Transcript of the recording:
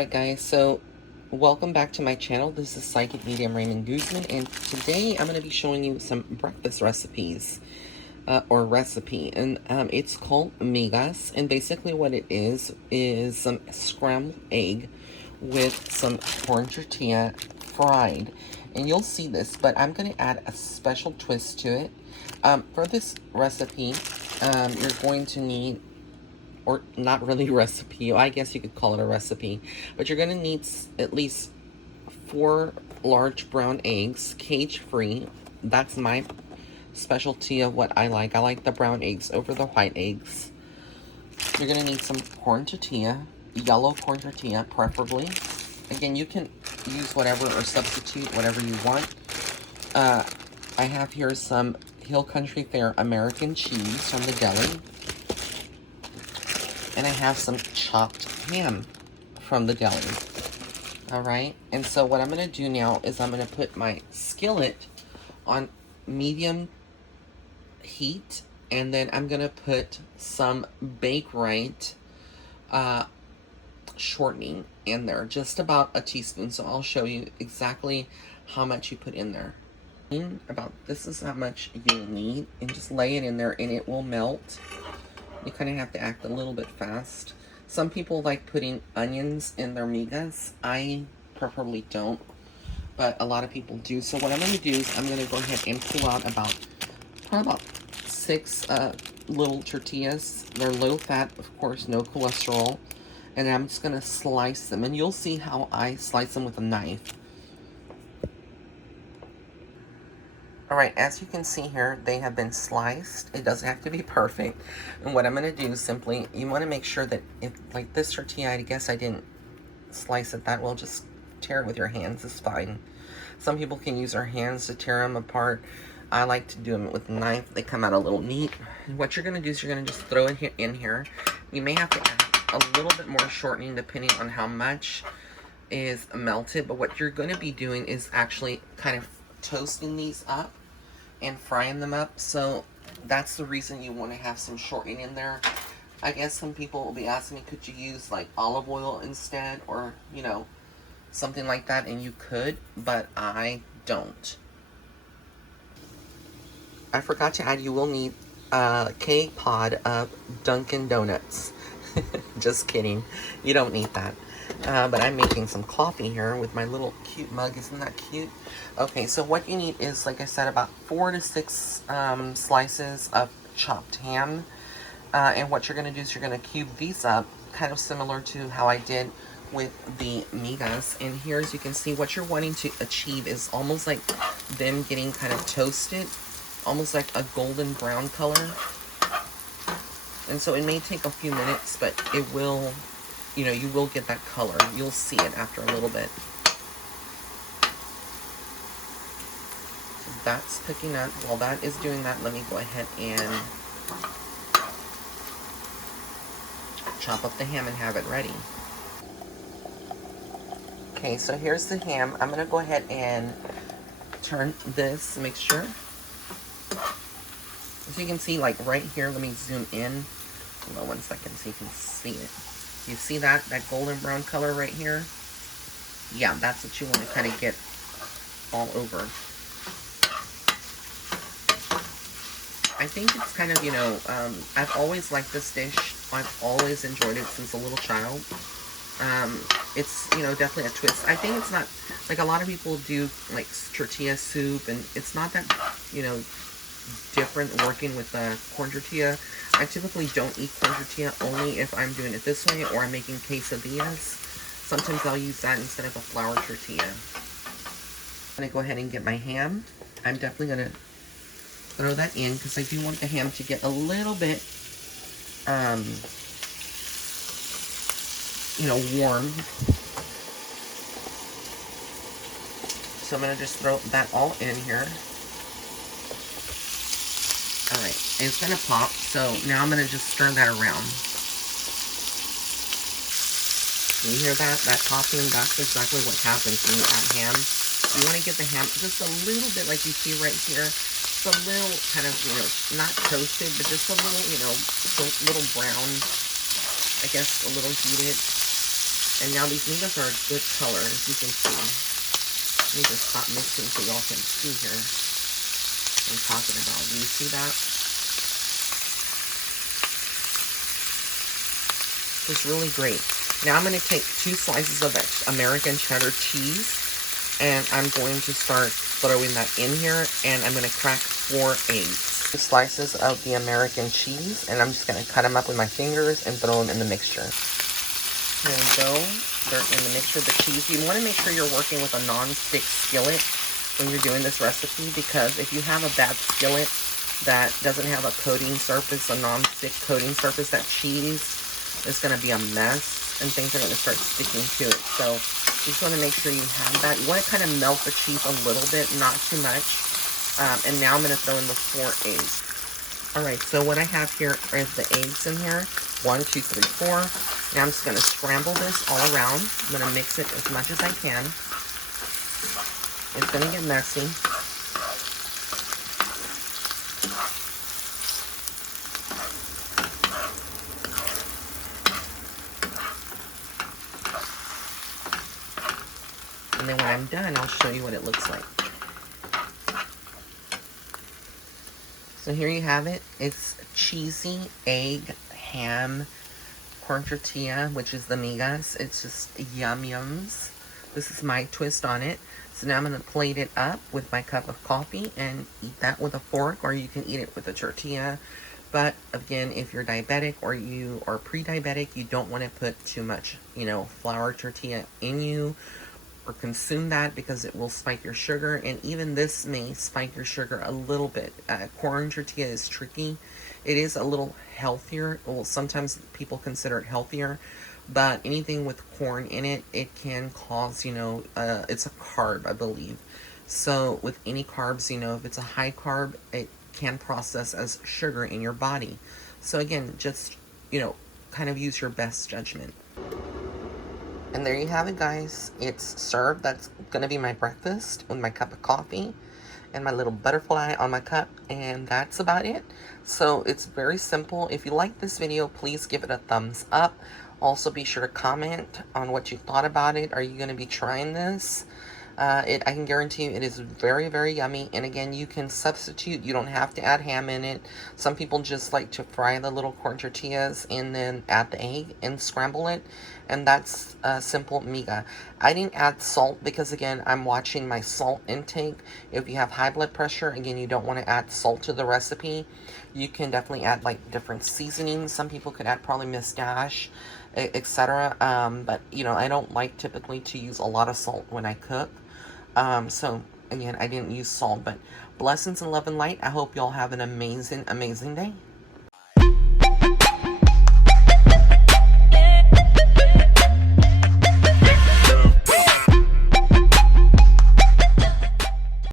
Alright guys, so welcome back to my channel. This is Psychic Medium Raymond Guzman, and today I'm going to be showing you some breakfast recipes, or recipe, and it's called Migas, and basically what it is some scrambled egg with some corn tortilla fried, and you'll see this, but I'm going to add a special twist to it. For this recipe, you're going to need, or not really recipe, I guess you could call it a recipe, but you're going to need at least 4 large brown eggs, cage-free. That's my specialty of what I like. I like the brown eggs over the white eggs. You're going to need some corn tortilla, yellow corn tortilla preferably. Again, you can use whatever or substitute whatever you want. I have here some Hill Country Fare American cheese from the deli. And I have some chopped ham from the deli. Alright, and so what I'm going to do now is I'm going to put my skillet on medium heat, and then I'm going to put some Bake-Rite shortening in there, just about a teaspoon. So I'll show you exactly how much you put in there. About this is how much you'll need, and just lay it in there and it will melt. You kind of have to act a little bit fast. Some people like putting onions in their migas. I preferably don't, but a lot of people do. So what I'm going to do is I'm going to go ahead and pull out probably about 6 little tortillas. They're low fat, of course, no cholesterol. And I'm just going to slice them. And you'll see how I slice them with a knife. Alright, as you can see here, they have been sliced. It doesn't have to be perfect. And what I'm going to do is simply, you want to make sure that if, like this tortilla, I guess I didn't slice it that well, just tear it with your hands, it's fine. Some people can use their hands to tear them apart. I like to do them with a knife. They come out a little neat. And what you're going to do is you're going to just throw it in here. You may have to add a little bit more shortening depending on how much is melted. But what you're going to be doing is actually kind of toasting these up and frying them up. So that's the reason you want to have some shortening in there. I guess some people will be asking me, could you use like olive oil instead, or you know, something like that, and you could, but I don't. I forgot to add, you will need a cake pod of Dunkin' Donuts. Just kidding, you don't need that. But I'm making some coffee here with my little cute mug. Isn't that cute? Okay, so what you need is, like I said, about 4 to 6 slices of chopped ham. And what you're going to do is you're going to cube these up, kind of similar to how I did with the migas. And here, as you can see, what you're wanting to achieve is almost like them getting kind of toasted, almost like a golden brown color. And so it may take a few minutes, but it will, you know, you will get that color. You'll see it after a little bit. So that's cooking up. While that is doing that, let me go ahead and chop up the ham and have it ready. Okay, so here's the ham. I'm going to go ahead and turn this mixture. As you can see, like right here, let me zoom in. Hold on 1 second so you can see it. You see that golden brown color right here? Yeah, that's what you want to kind of get all over. I think it's kind of, you know, I've always liked this dish. I've always enjoyed it since a little child. It's, you know, definitely a twist. I think it's not, like a lot of people do, like, tortilla soup, and it's not that, you know, different working with the corn tortilla. I typically don't eat corn tortilla only if I'm doing it this way or I'm making quesadillas. Sometimes I'll use that instead of a flour tortilla. I'm going to go ahead and get my ham. I'm definitely going to throw that in because I do want the ham to get a little bit, you know, warm. So I'm going to just throw that all in here. Alright, it's going to pop, so now I'm going to just stir that around. Can you hear that? That popping, that's exactly what happens when you add ham. You want to get the ham just a little bit like you see right here. Just a little kind of, you know, not toasted, but just a little, you know, just a little brown. I guess a little heated. And now these migas are a good color, as you can see. Let me just stop mixing so y'all can see here what I'm talking about. Do you see that? It's really great. Now I'm going to take 2 slices of American cheddar cheese, and I'm going to start throwing that in here, and I'm going to crack 4 eggs. 2 slices of the American cheese, and I'm just going to cut them up with my fingers and throw them in the mixture. There we go. They're in the mixture, the cheese. You want to make sure you're working with a non-stick skillet when you're doing this recipe, because if you have a bad skillet that doesn't have a coating surface, a non-stick coating surface, that cheese is going to be a mess and things are going to start sticking to it. So you just want to make sure you have that. You want to kind of melt the cheese a little bit, not too much. And now I'm going to throw in the 4 eggs. Alright, so what I have here is the eggs in here. 1, 2, 3, 4. Now I'm just going to scramble this all around. I'm going to mix it as much as I can. It's going to get messy. And then when I'm done, I'll show you what it looks like. So here you have it. It's cheesy egg ham corn tortilla, which is the migas. It's just yum yums. This is my twist on it. So now I'm going to plate it up with my cup of coffee and eat that with a fork, or you can eat it with a tortilla. But again, if you're diabetic or you are pre-diabetic, you don't want to put too much, flour tortilla in you or consume that, because it will spike your sugar, and even this may spike your sugar a little bit. Corn tortilla is tricky. It is a little healthier. Well, sometimes people consider it healthier, but anything with corn in it, it can cause, it's a carb, I believe. So with any carbs, if it's a high carb, it can process as sugar in your body. So again, just, kind of use your best judgment. And there you have it, guys. It's served. That's going to be my breakfast with my cup of coffee and my little butterfly on my cup. And that's about it. So it's very simple. If you like this video, please give it a thumbs up. Also, be sure to comment on what you thought about it. Are you going to be trying this? I can guarantee you it is very, very yummy. And again, you can substitute. You don't have to add ham in it. Some people just like to fry the little corn tortillas and then add the egg and scramble it. And that's a simple miga. I didn't add salt because, again, I'm watching my salt intake. If you have high blood pressure, again, you don't want to add salt to the recipe. You can definitely add, like, different seasonings. Some people could add probably mustache, etc. But, I don't like typically to use a lot of salt when I cook. So, again, I didn't use salt. But blessings and love and light. I hope y'all have an amazing, amazing day.